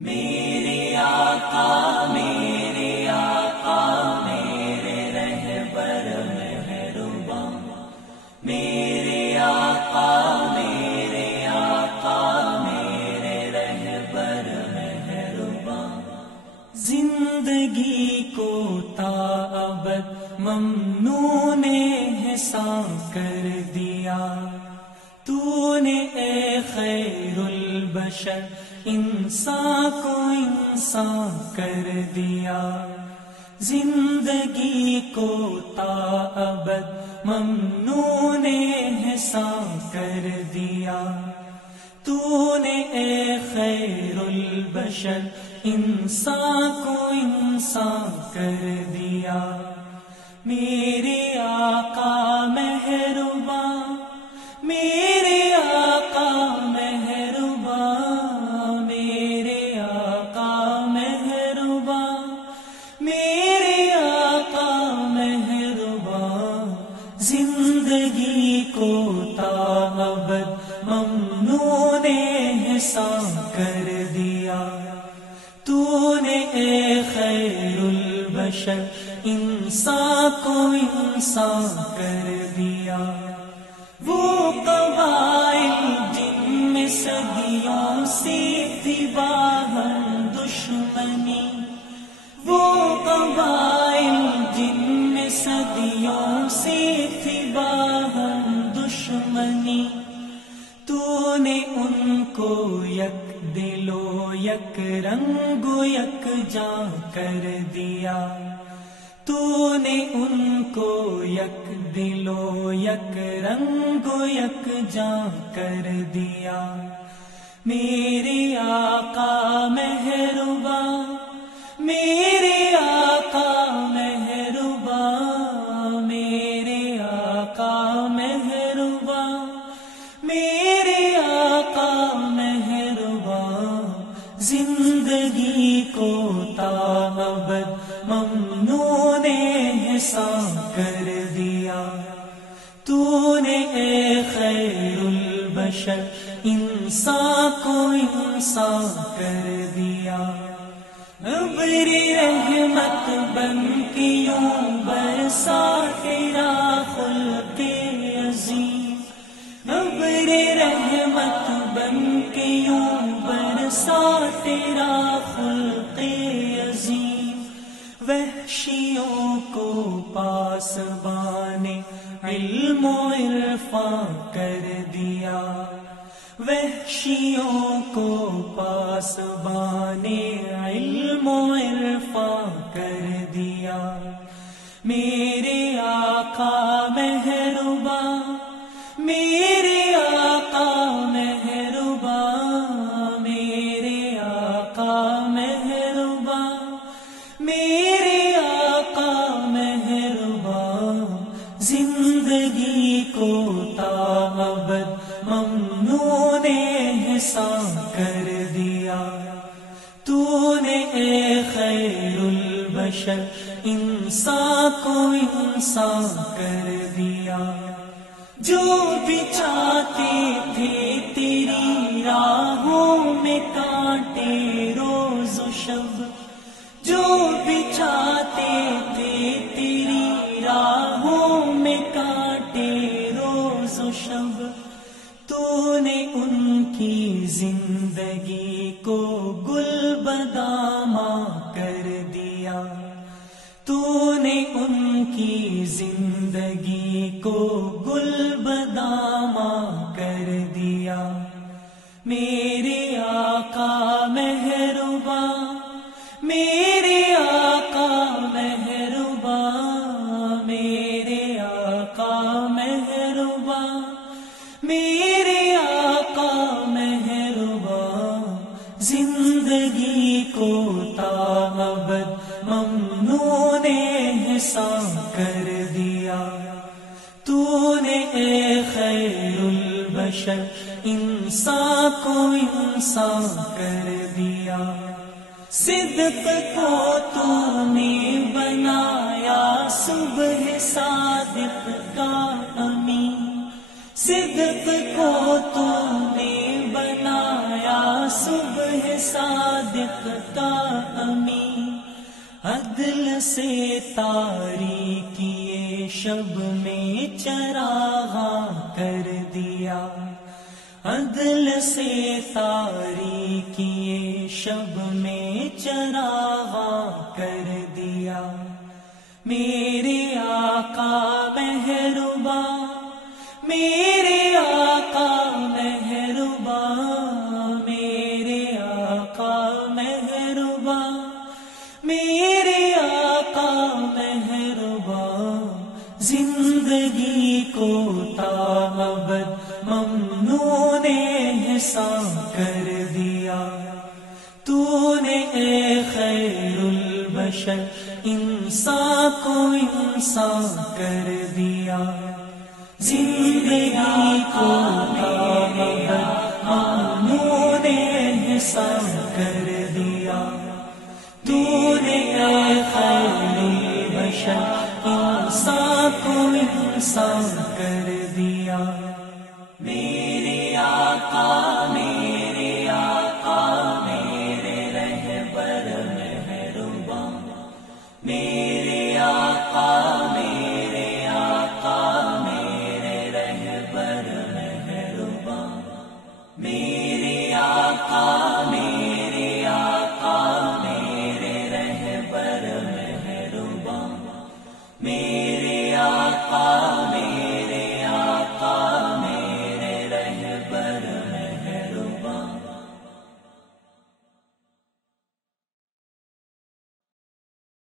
میرے آقا میرے آقا میرے رہبر مہرباں، میرے آقا میرے آقا میرے رہبر مہرباں، زندگی کو تا ابد ممنون احسان کر دیا تو نے اے خیر البشر، انسان کو انسان کر دیا، زندگی کو تا ابد ممنون احسان کر دیا تو نے اے خیر البشر، انسان کو انسان کر دیا، میرے آقا مہرباں، میرے آقا مہرباں، میرے آقا مہرباں، میرے آقا مہرباں، زندگی کو تا ابد ممنون احسان کر دیا تو نے اے خیر البشر، انسان کو انسان کر دیا، وہ قبائل جن میں صدیوں سے تھی باہم دشمنی، وہ قبائل جن میں صدیوں سے تھی باہم دشمنی، تو نے ان کو یک دل و یک رنگ و یک جاں کر دیا، تو نے ان کو یک دل و یک رنگ و یک جاں کر دیا، میرے آقا مہرباں، میرے آقا مہرباں، میرے آقا مہرباں، میرے آقا مہرباں، زندگی کو تا ابد ممنون احسان کر دیا تو نے اے خیر البشر، انسان کو انسان کر دیا، ابر رحمت بن کے یوں برسا تیرا خلق عظیم، ابر رحمت بن کے یوں برسا تیرا خلق عظیم، وحشیوں کو پاسبان علم و عرفان کر دیا، وحشیوں کو پاسبان علم و عرفان کر دیا، میرے آقا مہرباں، میرے آقا مہرباں، میرے آقا مہرباں، میرے آقا مہرباں، زندگی کو تا ابد ممنون احسان کر دیا تو نے اے خیر البشر، انسان کو انسان کر دیا، جو بھی چاہتے تھے تیری راہوں میں کانٹے روز و شب، جو بھی چاہتے تھے تیری راہوں میں کانٹے روز و شب، تو نے ان کی زندگی کو گل بدامہ کر دیا، تو نے ان کی زندگی کو گل بدامہ کر دیا، میرے آقا مہرباں، میرے آقا مہرباں، میرے آقا مہرباں، میرے آقا مہرباں، زندگی کو تا ابد ممنون احسان کر دیا تو نے اے خیر البشر، انسان کو انسان کر دیا، صدق کو تو نے بنایا صبح صادق کا امین، صدق کو تو نے بنایا صبح صادق کا امی، عدل سے تاریکی شب میں چراغاں کر دیا، عدل سے تاریکی شب میں چراغاں کر دیا۔ میرے آقا مہرباں، میرے آقا مہرباں، میرے آقا مہرباں، میرے آقا مہرباں، زندگی کو تابد ممنون احسان کر دیا۔ تو نے اے خیر البشر انسان کو انسان کر دیا، زندگی کو تابد ممنون احسان کر دیا۔ تو نے اے خیر البشر انسان کو انسان کر دیا۔ میرے آقا